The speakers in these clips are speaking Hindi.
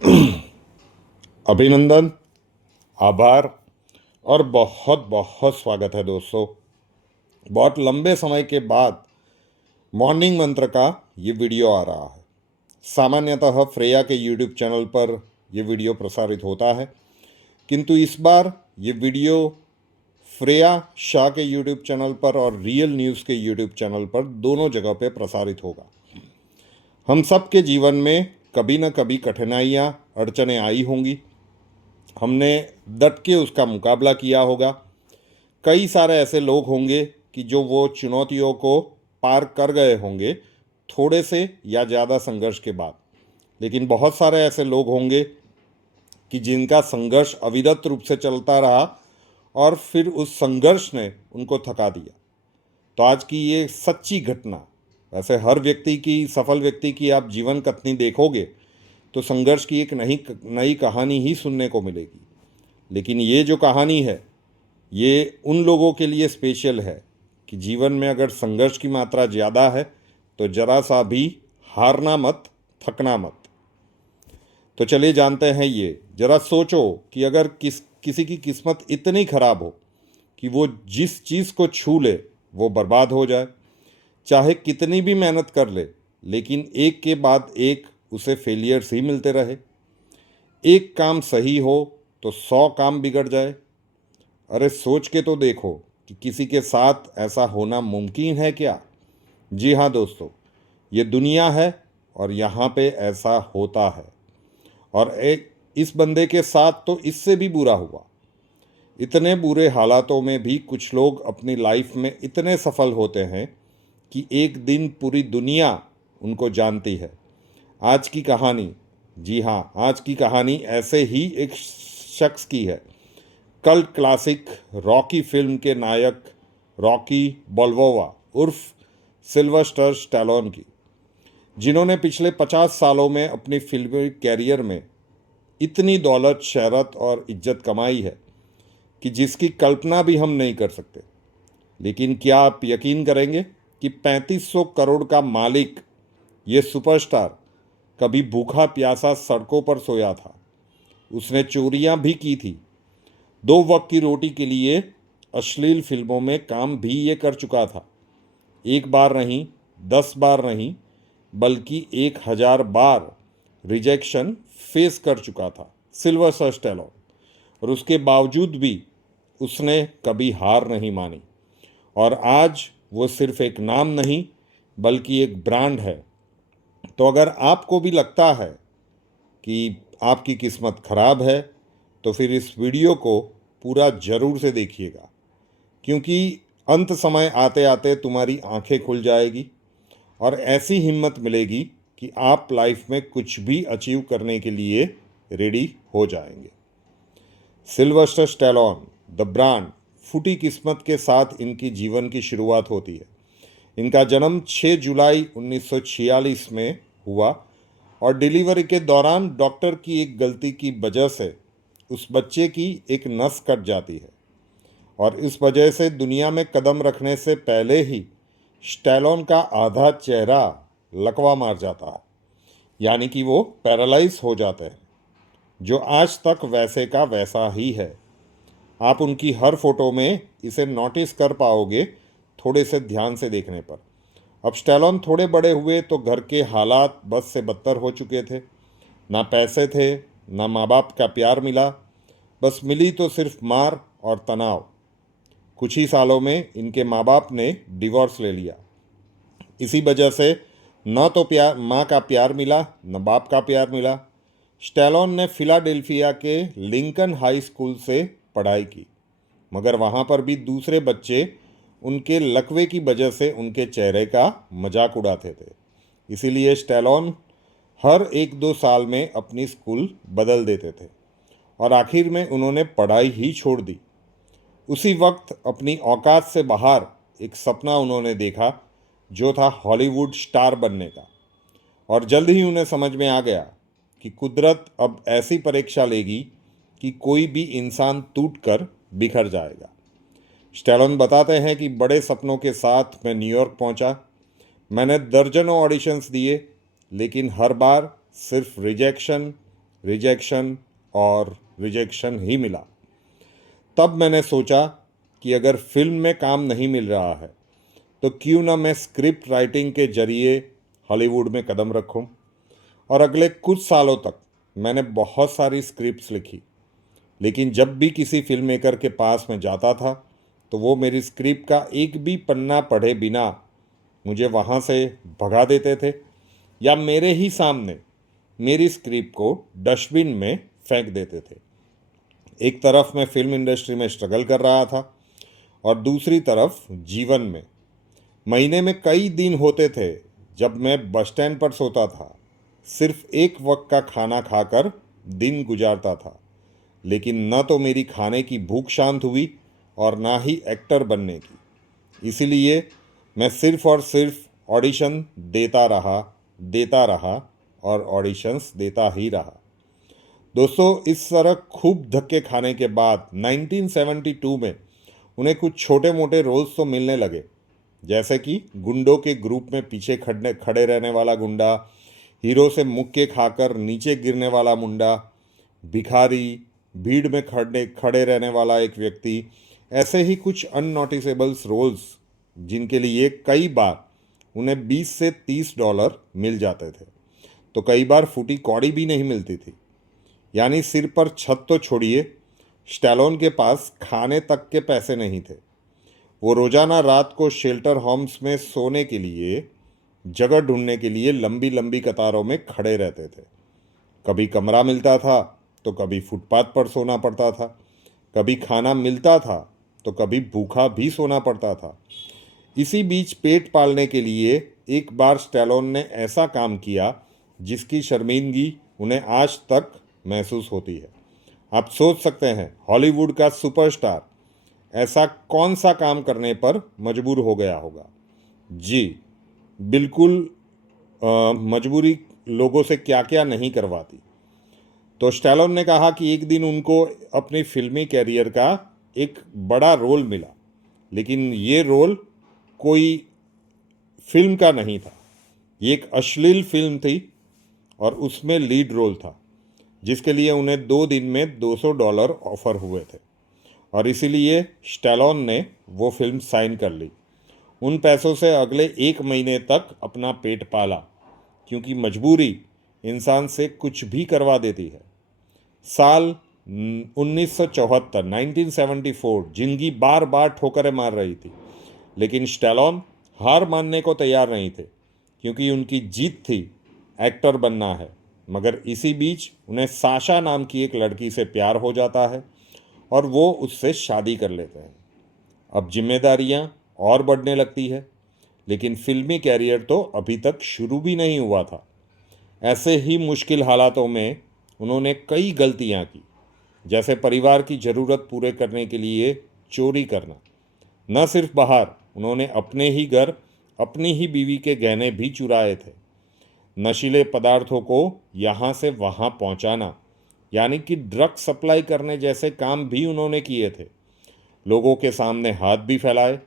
अभिनंदन, आभार और बहुत बहुत स्वागत है दोस्तों। बहुत लंबे समय के बाद मॉर्निंग मंत्र का ये वीडियो आ रहा है। सामान्यतः फ्रेया के यूट्यूब चैनल पर ये वीडियो प्रसारित होता है, किंतु इस बार ये वीडियो फ्रेया शाह के यूट्यूब चैनल पर और रियल न्यूज़ के यूट्यूब चैनल पर दोनों जगह पे प्रसारित होगा। हम सब के जीवन में कभी न कभी कठिनाइयाँ अड़चनें आई होंगी। हमने डट के उसका मुकाबला किया होगा। कई सारे ऐसे लोग होंगे कि जो वो चुनौतियों को पार कर गए होंगे, थोड़े से या ज़्यादा संघर्ष के बाद। लेकिन बहुत सारे ऐसे लोग होंगे कि जिनका संघर्ष अविरत रूप से चलता रहा और फिर उस संघर्ष ने उनको थका दिया। तो आज की ये सच्ची घटना, वैसे हर व्यक्ति की, सफल व्यक्ति की आप जीवन कथनी देखोगे तो संघर्ष की एक नई कहानी ही सुनने को मिलेगी। लेकिन ये जो कहानी है, ये उन लोगों के लिए स्पेशल है कि जीवन में अगर संघर्ष की मात्रा ज़्यादा है तो ज़रा सा भी हारना मत, थकना मत। तो चलिए जानते हैं ये। ज़रा सोचो कि अगर किसी की किस्मत इतनी खराब हो कि वो जिस चीज़ को छू ले वो बर्बाद हो जाए, चाहे कितनी भी मेहनत कर ले, लेकिन एक के बाद एक उसे फेलियर्स ही मिलते रहे। एक काम सही हो तो 100 काम बिगड़ जाए। अरे सोच के तो देखो कि किसी के साथ ऐसा होना मुमकिन है क्या? जी हाँ दोस्तों, ये दुनिया है और यहाँ पे ऐसा होता है। और एक इस बंदे के साथ तो इससे भी बुरा हुआ। इतने बुरे हालातों में भी कुछ लोग अपनी लाइफ में इतने सफल होते हैं कि एक दिन पूरी दुनिया उनको जानती है। आज की कहानी, जी हाँ, आज की कहानी ऐसे ही एक शख्स की है। कल्ट क्लासिक रॉकी फिल्म के नायक रॉकी बल्बोआ उर्फ सिल्वेस्टर स्टैलोन की, जिन्होंने पिछले 50 सालों में अपनी फिल्मी कैरियर में इतनी दौलत, शहरत और इज्जत कमाई है कि जिसकी कल्पना भी हम नहीं कर सकते। लेकिन क्या आप यकीन करेंगे कि 3500 करोड़ का मालिक, ये सुपरस्टार, कभी भूखा प्यासा सड़कों पर सोया था। उसने चोरियां भी की थी। 2 वक्त की रोटी के लिए अश्लील फिल्मों में काम भी ये कर चुका था। एक बार नहीं, 10 बार नहीं, बल्कि 1000 बार रिजेक्शन फेस कर चुका था सिल्वेस्टर स्टैलोन। और उसके बावजूद भी उसने कभी हार नहीं मानी। और आज वो सिर्फ एक नाम नहीं, बल्कि एक ब्रांड है। तो अगर आपको भी लगता है कि आपकी किस्मत खराब है, तो फिर इस वीडियो को पूरा ज़रूर से देखिएगा, क्योंकि अंत समय आते आते तुम्हारी आंखें खुल जाएगी और ऐसी हिम्मत मिलेगी कि आप लाइफ में कुछ भी अचीव करने के लिए रेडी हो जाएंगे। सिल्वेस्टर स्टैलोन द ब्रांड, फूटी किस्मत के साथ इनकी जीवन की शुरुआत होती है। इनका जन्म 6 जुलाई 1946 में हुआ और डिलीवरी के दौरान डॉक्टर की एक गलती की वजह से उस बच्चे की एक नस कट जाती है और इस वजह से दुनिया में कदम रखने से पहले ही स्टैलोन का आधा चेहरा लकवा मार जाता है, यानी कि वो पैरालाइज हो जाते हैं, जो आज तक वैसे का वैसा ही है। आप उनकी हर फोटो में इसे नोटिस कर पाओगे थोड़े से ध्यान से देखने पर। अब स्टैलोन थोड़े बड़े हुए तो घर के हालात बस से बदतर हो चुके थे। ना पैसे थे, ना माँ बाप का प्यार मिला, बस मिली तो सिर्फ मार और तनाव। कुछ ही सालों में इनके माँ बाप ने डिवोर्स ले लिया। इसी वजह से न तो माँ का प्यार मिला, न बाप का प्यार मिला। स्टैलोन ने फिलाडेल्फिया के लिंकन हाई स्कूल से पढ़ाई की, मगर वहाँ पर भी दूसरे बच्चे उनके लकवे की वजह से उनके चेहरे का मजाक उड़ाते थे। इसीलिए स्टैलोन हर 1-2 साल में अपनी स्कूल बदल देते थे और आखिर में उन्होंने पढ़ाई ही छोड़ दी। उसी वक्त अपनी औकात से बाहर एक सपना उन्होंने देखा, जो था हॉलीवुड स्टार बनने का। और जल्द ही उन्हें समझ में आ गया कि कुदरत अब ऐसी परीक्षा लेगी कि कोई भी इंसान टूट कर बिखर जाएगा। स्टैलोन बताते हैं कि बड़े सपनों के साथ मैं न्यूयॉर्क पहुंचा। मैंने दर्जनों ऑडिशंस दिए, लेकिन हर बार सिर्फ रिजेक्शन, रिजेक्शन और रिजेक्शन ही मिला। तब मैंने सोचा कि अगर फिल्म में काम नहीं मिल रहा है तो क्यों ना मैं स्क्रिप्ट राइटिंग के जरिए हॉलीवुड में कदम रखूं। और अगले कुछ सालों तक मैंने बहुत सारी स्क्रिप्ट्स लिखी, लेकिन जब भी किसी फिल्म मेकर के पास मैं जाता था तो वो मेरी स्क्रिप्ट का एक भी पन्ना पढ़े बिना मुझे वहाँ से भगा देते थे, या मेरे ही सामने मेरी स्क्रिप्ट को डस्टबिन में फेंक देते थे। एक तरफ मैं फिल्म इंडस्ट्री में स्ट्रगल कर रहा था और दूसरी तरफ जीवन में। महीने में कई दिन होते थे जब मैं बस स्टैंड पर सोता था, सिर्फ एक वक्त का खाना खाकर दिन गुजारता था, लेकिन न तो मेरी खाने की भूख शांत हुई और ना ही एक्टर बनने की। इसीलिए मैं सिर्फ और सिर्फ ऑडिशन देता रहा और ऑडिशंस देता ही रहा। दोस्तों, इस तरह खूब धक्के खाने के बाद 1972 में उन्हें कुछ छोटे मोटे रोल्स तो मिलने लगे, जैसे कि गुंडों के ग्रुप में पीछे खड़े रहने वाला गुंडा, हीरो से मुक्के खाकर नीचे गिरने वाला मुंडा, भिखारी, भीड़ में खड़े रहने वाला एक व्यक्ति। ऐसे ही कुछ अननोटिसेबल्स रोल्स जिनके लिए कई बार उन्हें 20 से $30 मिल जाते थे, तो कई बार फूटी कौड़ी भी नहीं मिलती थी। यानी सिर पर छत तो छोड़िए, स्टैलोन के पास खाने तक के पैसे नहीं थे। वो रोजाना रात को शेल्टर होम्स में सोने के लिए जगह ढूंढने के लिए लंबी लंबी कतारों में खड़े रहते थे। कभी कमरा मिलता था तो कभी फुटपाथ पर सोना पड़ता था, कभी खाना मिलता था तो कभी भूखा भी सोना पड़ता था। इसी बीच पेट पालने के लिए एक बार स्टैलोन ने ऐसा काम किया जिसकी शर्मिंदगी उन्हें आज तक महसूस होती है। आप सोच सकते हैं, हॉलीवुड का सुपरस्टार ऐसा कौन सा काम करने पर मजबूर हो गया होगा। जी बिल्कुल, मजबूरी लोगों से क्या क्या नहीं करवाती। तो स्टैलोन ने कहा कि एक दिन उनको अपनी फिल्मी कैरियर का एक बड़ा रोल मिला, लेकिन ये रोल कोई फिल्म का नहीं था। ये एक अश्लील फिल्म थी और उसमें लीड रोल था, जिसके लिए उन्हें 2 दिन में $200 ऑफर हुए थे, और इसीलिए स्टैलोन ने वो फिल्म साइन कर ली। उन पैसों से अगले 1 महीने तक अपना पेट पाला, क्योंकि मजबूरी इंसान से कुछ भी करवा देती है। साल 1974 1974 जिंदगी बार बार ठोकरें मार रही थी, लेकिन स्टैलोन हार मानने को तैयार नहीं थे, क्योंकि उनकी जीत थी एक्टर बनना है। मगर इसी बीच उन्हें साशा नाम की एक लड़की से प्यार हो जाता है और वो उससे शादी कर लेते हैं। अब जिम्मेदारियां और बढ़ने लगती है, लेकिन फिल्मी कैरियर तो अभी तक शुरू भी नहीं हुआ था। ऐसे ही मुश्किल हालातों में उन्होंने कई गलतियां की, जैसे परिवार की ज़रूरत पूरे करने के लिए चोरी करना। न सिर्फ बाहर, उन्होंने अपने ही घर अपनी ही बीवी के गहने भी चुराए थे। नशीले पदार्थों को यहाँ से वहाँ पहुँचाना, यानी कि ड्रग सप्लाई करने जैसे काम भी उन्होंने किए थे। लोगों के सामने हाथ भी फैलाए,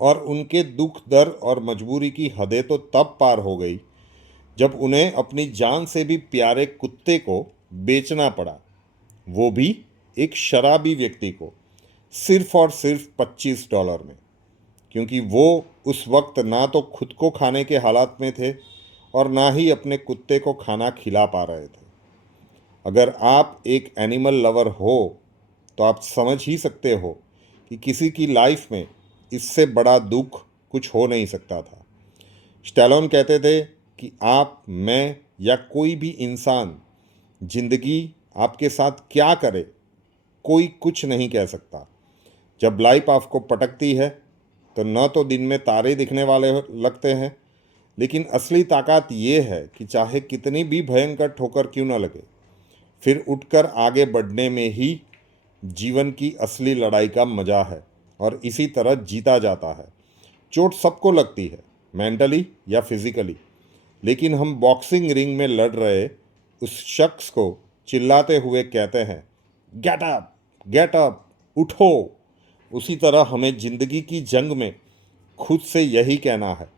और उनके दुख दर्द और मजबूरी की हदें तो तब पार हो गई जब उन्हें अपनी जान से भी प्यारे कुत्ते को बेचना पड़ा, वो भी एक शराबी व्यक्ति को, सिर्फ और सिर्फ $25 में, क्योंकि वो उस वक्त ना तो खुद को खाने के हालात में थे और ना ही अपने कुत्ते को खाना खिला पा रहे थे। अगर आप एक एनिमल लवर हो तो आप समझ ही सकते हो कि किसी की लाइफ में इससे बड़ा दुख कुछ हो नहीं सकता था। स्टैलोन कहते थे कि आप, मैं या कोई भी इंसान जिंदगी आपके साथ क्या करे, कोई कुछ नहीं कह सकता। जब लाइफ आपको पटकती है तो न तो दिन में तारे दिखने वाले लगते हैं, लेकिन असली ताकत ये है कि चाहे कितनी भी भयंकर ठोकर क्यों न लगे, फिर उठकर आगे बढ़ने में ही जीवन की असली लड़ाई का मज़ा है, और इसी तरह जीता जाता है। चोट सबको लगती है, मेंटली या फिजिकली, लेकिन हम बॉक्सिंग रिंग में लड़ रहे उस शख्स को चिल्लाते हुए कहते हैं, गेट अप, उठो। उसी तरह हमें ज़िंदगी की जंग में खुद से यही कहना है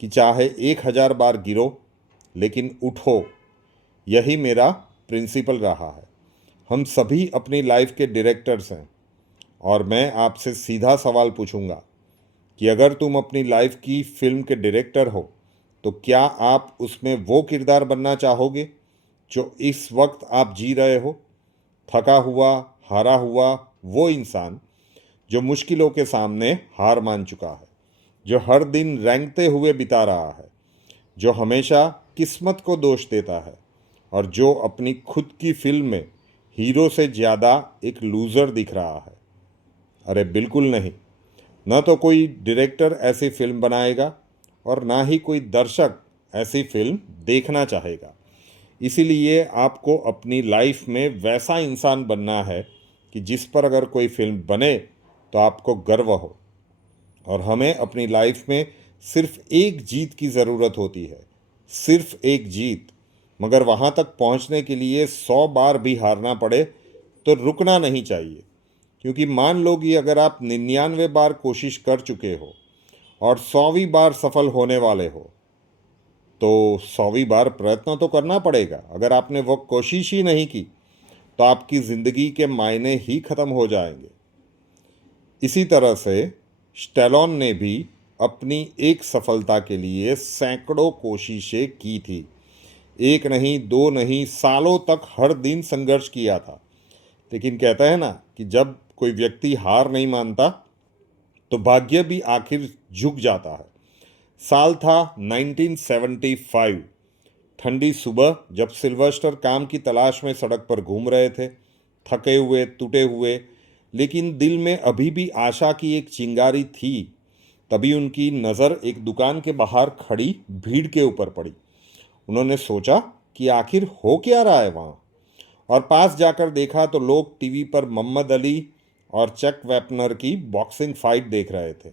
कि चाहे 1000 बार गिरो, लेकिन उठो। यही मेरा प्रिंसिपल रहा है। हम सभी अपनी लाइफ के डायरेक्टर्स हैं और मैं आपसे सीधा सवाल पूछूंगा कि अगर तुम अपनी लाइफ की फिल्म के डायरेक्टर हो तो क्या आप उसमें वो किरदार बनना चाहोगे जो इस वक्त आप जी रहे हो? थका हुआ, हारा हुआ वो इंसान जो मुश्किलों के सामने हार मान चुका है, जो हर दिन रेंगते हुए बिता रहा है, जो हमेशा किस्मत को दोष देता है और जो अपनी खुद की फिल्म में हीरो से ज़्यादा एक लूज़र दिख रहा है। अरे बिल्कुल नहीं। न तो कोई डायरेक्टर ऐसी फिल्म बनाएगा और ना ही कोई दर्शक ऐसी फिल्म देखना चाहेगा। इसीलिए आपको अपनी लाइफ में वैसा इंसान बनना है कि जिस पर अगर कोई फिल्म बने तो आपको गर्व हो। और हमें अपनी लाइफ में सिर्फ एक जीत की ज़रूरत होती है, सिर्फ एक जीत। मगर वहाँ तक पहुँचने के लिए 100 बार भी हारना पड़े तो रुकना नहीं चाहिए, क्योंकि मान लो कि अगर आप 99 बार कोशिश कर चुके हो और 100वीं बार सफल होने वाले हो तो 100वीं बार प्रयत्न तो करना पड़ेगा। अगर आपने वो कोशिश ही नहीं की तो आपकी ज़िंदगी के मायने ही ख़त्म हो जाएंगे। इसी तरह से स्टैलोन ने भी अपनी एक सफलता के लिए सैकड़ों कोशिशें की थी। एक नहीं, दो नहीं, सालों तक हर दिन संघर्ष किया था। लेकिन कहता है ना कि जब कोई व्यक्ति हार नहीं मानता तो भाग्य भी आखिर झुक जाता है। साल था 1975। ठंडी सुबह जब सिल्वेस्टर काम की तलाश में सड़क पर घूम रहे थे, थके हुए, टूटे हुए, लेकिन दिल में अभी भी आशा की एक चिंगारी थी, तभी उनकी नज़र एक दुकान के बाहर खड़ी भीड़ के ऊपर पड़ी। उन्होंने सोचा कि आखिर हो क्या रहा है वहाँ, और पास जाकर देखा तो लोग टीवी पर मोहम्मद अली और चक वेपनर की बॉक्सिंग फाइट देख रहे थे।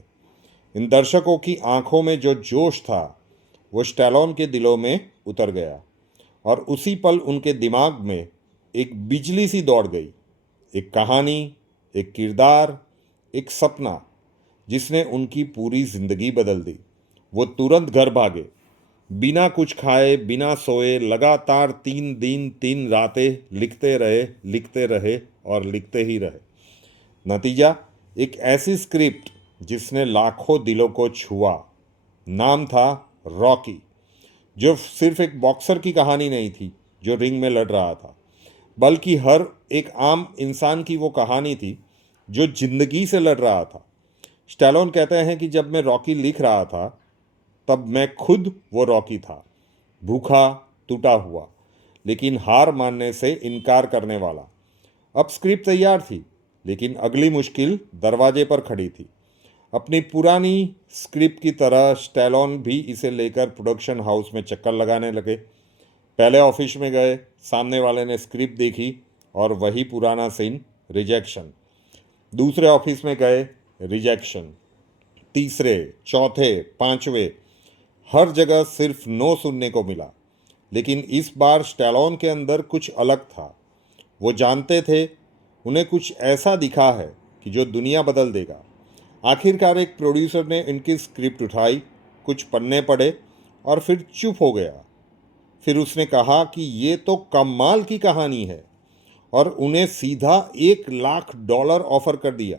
इन दर्शकों की आंखों में जो जोश था वो स्टैलोन के दिलों में उतर गया, और उसी पल उनके दिमाग में एक बिजली सी दौड़ गई। एक कहानी, एक किरदार, एक सपना जिसने उनकी पूरी जिंदगी बदल दी। वो तुरंत घर भागे, बिना कुछ खाए, बिना सोए, लगातार 3 दिन 3 रातें लिखते रहे और लिखते ही रहे। नतीजा, एक ऐसी स्क्रिप्ट जिसने लाखों दिलों को छुआ। नाम था रॉकी, जो सिर्फ एक बॉक्सर की कहानी नहीं थी जो रिंग में लड़ रहा था, बल्कि हर एक आम इंसान की वो कहानी थी जो जिंदगी से लड़ रहा था। स्टैलोन कहते हैं कि जब मैं रॉकी लिख रहा था तब मैं खुद वो रॉकी था, भूखा, टूटा हुआ, लेकिन हार मानने से इनकार करने वाला। अब स्क्रिप्ट तैयार थी, लेकिन अगली मुश्किल दरवाजे पर खड़ी थी। अपनी पुरानी स्क्रिप्ट की तरह स्टैलोन भी इसे लेकर प्रोडक्शन हाउस में चक्कर लगाने लगे। पहले ऑफिस में गए, सामने वाले ने स्क्रिप्ट देखी और वही पुराना सीन, रिजेक्शन। दूसरे ऑफिस में गए, रिजेक्शन। तीसरे, चौथे, पांचवे, हर जगह सिर्फ नो सुनने को मिला। लेकिन इस बार स्टैलोन के अंदर कुछ अलग था। वो जानते थे उन्हें कुछ ऐसा दिखा है कि जो दुनिया बदल देगा। आखिरकार एक प्रोड्यूसर ने इनकी स्क्रिप्ट उठाई, कुछ पन्ने पढ़े और फिर चुप हो गया। फिर उसने कहा कि ये तो कमाल की कहानी है, और उन्हें सीधा $1 लाख ऑफर कर दिया।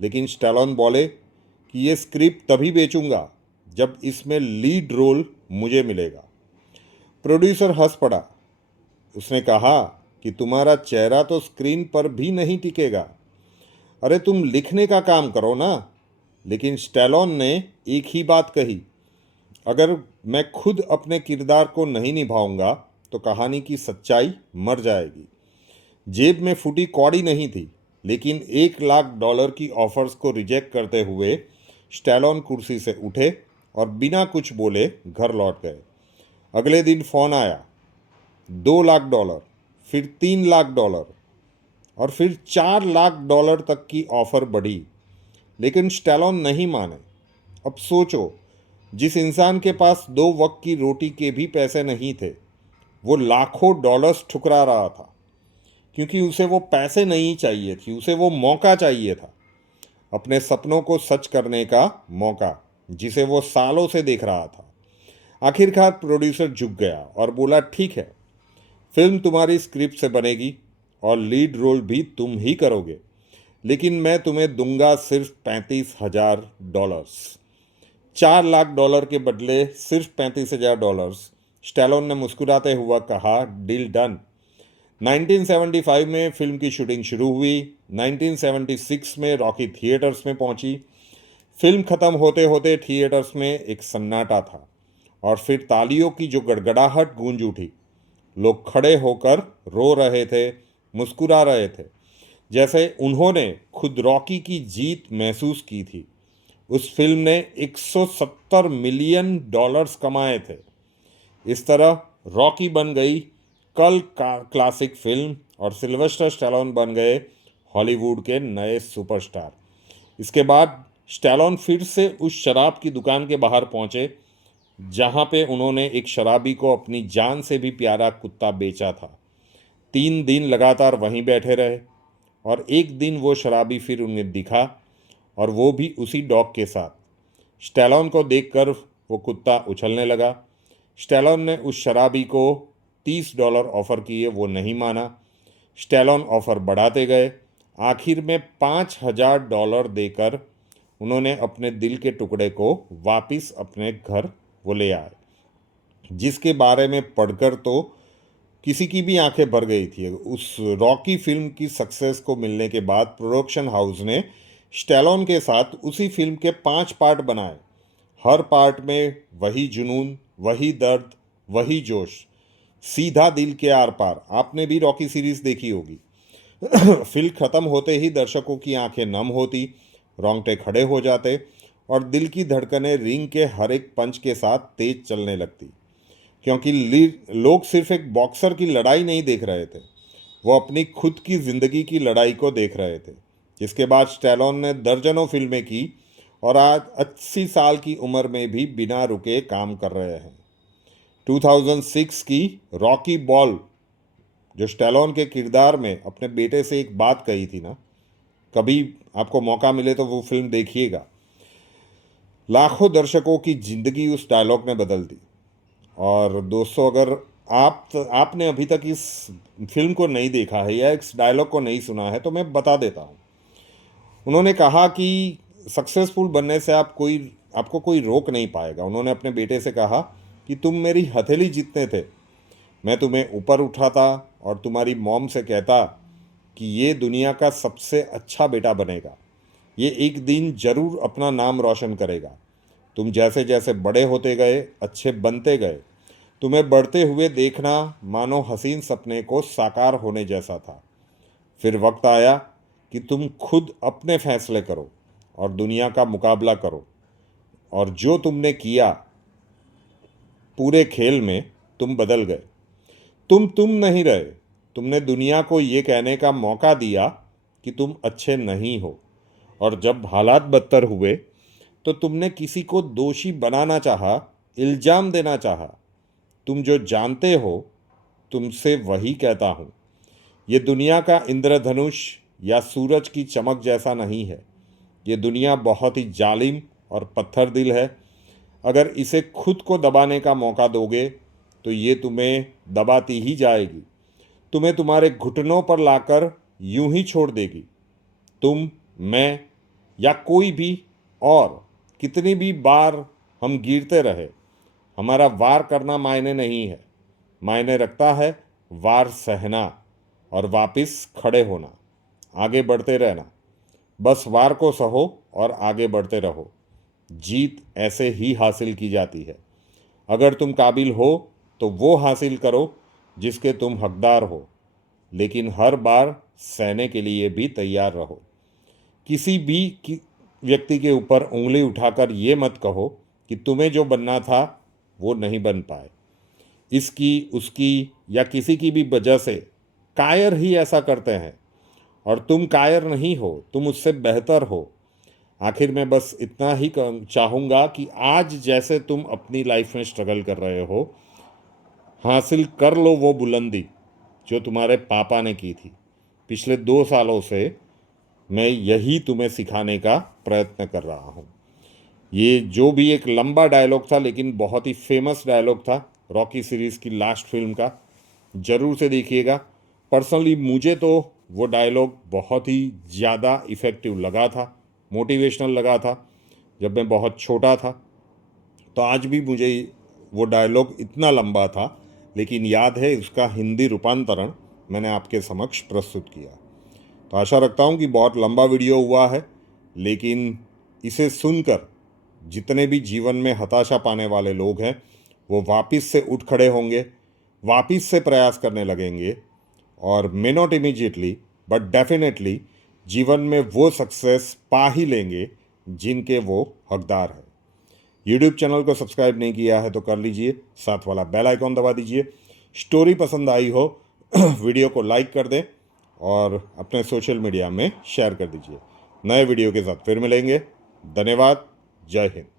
लेकिन स्टैलोन बोले कि ये स्क्रिप्ट तभी बेचूंगा जब इसमें लीड रोल मुझे मिलेगा। प्रोड्यूसर हंस पड़ा। उसने कहा कि तुम्हारा चेहरा तो स्क्रीन पर भी नहीं टिकेगा। अरे तुम लिखने का काम करो ना। लेकिन स्टैलोन ने एक ही बात कही, अगर मैं खुद अपने किरदार को नहीं निभाऊंगा तो कहानी की सच्चाई मर जाएगी। जेब में फूटी कौड़ी नहीं थी, लेकिन $1 लाख की ऑफर्स को रिजेक्ट करते हुए स्टैलोन कुर्सी से उठे और बिना कुछ बोले घर लौट गए। अगले दिन फ़ोन आया, $2 लाख, फिर $3 लाख और फिर $4 लाख तक की ऑफ़र बढ़ी। लेकिन स्टैलोन नहीं माने। अब सोचो, जिस इंसान के पास 2 वक्त की रोटी के भी पैसे नहीं थे, वो लाखों डॉलर्स ठुकरा रहा था, क्योंकि उसे वो पैसे नहीं चाहिए थी, उसे वो मौका चाहिए था, अपने सपनों को सच करने का मौका, जिसे वो सालों से देख रहा था। आखिरकार प्रोड्यूसर झुक गया और बोला, ठीक है, फिल्म तुम्हारी स्क्रिप्ट से बनेगी और लीड रोल भी तुम ही करोगे, लेकिन मैं तुम्हें दूंगा सिर्फ $35,000। $4 लाख के बदले सिर्फ $35,000। स्टैलोन ने मुस्कुराते हुआ कहा, डील डन। 1975 में फिल्म की शूटिंग शुरू हुई। 1976 में रॉकी थिएटर्स में पहुंची। फिल्म खत्म होते होते थिएटर्स में एक सन्नाटा था और फिर तालियों की जो गड़गड़ाहट गूंज उठी। लोग खड़े होकर रो रहे थे, मुस्कुरा रहे थे, जैसे उन्होंने खुद रॉकी की जीत महसूस की थी। उस फिल्म ने $170 मिलियन कमाए थे। इस तरह रॉकी बन गई कल क्लासिक फिल्म और सिल्वेस्टर स्टैलोन बन गए हॉलीवुड के नए सुपरस्टार। इसके बाद स्टैलोन फिर से उस शराब की दुकान के बाहर पहुंचे जहां पे उन्होंने एक शराबी को अपनी जान से भी प्यारा कुत्ता बेचा था। 3 दिन लगातार वहीं बैठे रहे और एक दिन वो शराबी फिर उन्हें दिखा और वो भी उसी डॉग के साथ। स्टैलोन को देखकर वो कुत्ता उछलने लगा। स्टैलोन ने उस शराबी को $30 ऑफ़र किए, वो नहीं माना। स्टैलोन ऑफ़र बढ़ाते गए। आखिर में $5,000 देकर उन्होंने अपने दिल के टुकड़े को वापस अपने घर वो ले आए, जिसके बारे में पढ़कर तो किसी की भी आंखें भर गई थी। उस रॉकी फिल्म की सक्सेस को मिलने के बाद प्रोडक्शन हाउस ने स्टैलोन के साथ उसी फिल्म के 5 पार्ट बनाए। हर पार्ट में वही जुनून, वही दर्द, वही जोश, सीधा दिल के आर पार। आपने भी रॉकी सीरीज देखी होगी। फिल्म खत्म होते ही दर्शकों की आंखें नम होती, रोंगटे खड़े हो जाते और दिल की धड़कनें रिंग के हर एक पंच के साथ तेज चलने लगती, क्योंकि लोग सिर्फ एक बॉक्सर की लड़ाई नहीं देख रहे थे, वो अपनी खुद की ज़िंदगी की लड़ाई को देख रहे थे। जिसके बाद स्टैलोन ने दर्जनों फिल्में की और आज 80 साल की उम्र में भी बिना रुके काम कर रहे हैं। 2006 की रॉकी बॉल, जो स्टैलोन के किरदार में अपने बेटे से एक बात कही थी ना, कभी आपको मौका मिले तो वो फिल्म देखिएगा। लाखों दर्शकों की ज़िंदगी उस डायलॉग ने बदल दी। और दोस्तों, अगर आपने अभी तक इस फिल्म को नहीं देखा है या इस डायलॉग को नहीं सुना है तो मैं बता देता हूँ। उन्होंने कहा कि सक्सेसफुल बनने से आपको कोई रोक नहीं पाएगा। उन्होंने अपने बेटे से कहा कि तुम मेरी हथेली जितने थे, मैं तुम्हें ऊपर उठाता और तुम्हारी मॉम से कहता कि ये दुनिया का सबसे अच्छा बेटा बनेगा, ये एक दिन ज़रूर अपना नाम रोशन करेगा। तुम जैसे जैसे बड़े होते गए, अच्छे बनते गए। तुम्हें बढ़ते हुए देखना मानो हसीन सपने को साकार होने जैसा था। फिर वक्त आया कि तुम खुद अपने फैसले करो और दुनिया का मुकाबला करो, और जो तुमने किया, पूरे खेल में तुम बदल गए। तुम नहीं रहे। तुमने दुनिया को ये कहने का मौका दिया कि तुम अच्छे नहीं हो, और जब हालात बदतर हुए तो तुमने किसी को दोषी बनाना चाहा, इल्ज़ाम देना चाहा। तुम जो जानते हो, तुमसे वही कहता हूँ। ये दुनिया का इंद्रधनुष या सूरज की चमक जैसा नहीं है। ये दुनिया बहुत ही जालिम और पत्थर दिल है। अगर इसे खुद को दबाने का मौका दोगे तो ये तुम्हें दबाती ही जाएगी, तुम्हें तुम्हारे घुटनों पर लाकर यूं ही छोड़ देगी। तुम, मैं या कोई भी और कितनी भी बार हम गिरते रहे, हमारा वार करना मायने नहीं है। मायने रखता है वार सहना और वापस खड़े होना, आगे बढ़ते रहना। बस वार को सहो और आगे बढ़ते रहो। जीत ऐसे ही हासिल की जाती है। अगर तुम काबिल हो तो वो हासिल करो जिसके तुम हकदार हो, लेकिन हर बार सहने के लिए भी तैयार रहो। किसी भी व्यक्ति के ऊपर उंगली उठाकर ये मत कहो कि तुम्हें जो बनना था वो नहीं बन पाए। इसकी, उसकी या किसी की भी वजह से कायर ही ऐसा करते हैं, और तुम कायर नहीं हो, तुम उससे बेहतर हो। आखिर में बस इतना ही चाहूँगा कि आज जैसे तुम अपनी लाइफ में स्ट्रगल कर रहे हो, हासिल कर लो वो बुलंदी जो तुम्हारे पापा ने की थी। पिछले 2 सालों से मैं यही तुम्हें सिखाने का प्रयत्न कर रहा हूँ। ये जो भी एक लंबा डायलॉग था, लेकिन बहुत ही फेमस डायलॉग था रॉकी सीरीज़ की लास्ट फिल्म का, ज़रूर से देखिएगा। पर्सनली मुझे तो वो डायलॉग बहुत ही ज़्यादा इफ़ेक्टिव लगा था, मोटिवेशनल लगा था जब मैं बहुत छोटा था। तो आज भी मुझे वो डायलॉग इतना लंबा था, लेकिन याद है उसका हिंदी रूपांतरण मैंने आपके समक्ष प्रस्तुत किया। तो आशा रखता हूँ कि बहुत लंबा वीडियो हुआ है, लेकिन इसे सुनकर जितने भी जीवन में हताशा पाने वाले लोग हैं वो वापस से उठ खड़े होंगे, वापस से प्रयास करने लगेंगे और may not immediately but definitely जीवन में वो सक्सेस पा ही लेंगे जिनके वो हकदार हैं। यूट्यूब चैनल को सब्सक्राइब नहीं किया है तो कर लीजिए, साथ वाला बेल आइकॉन दबा दीजिए। स्टोरी पसंद आई हो वीडियो को लाइक कर दें और अपने सोशल मीडिया में शेयर कर दीजिए। नए वीडियो के साथ फिर मिलेंगे। धन्यवाद। जय हिंद।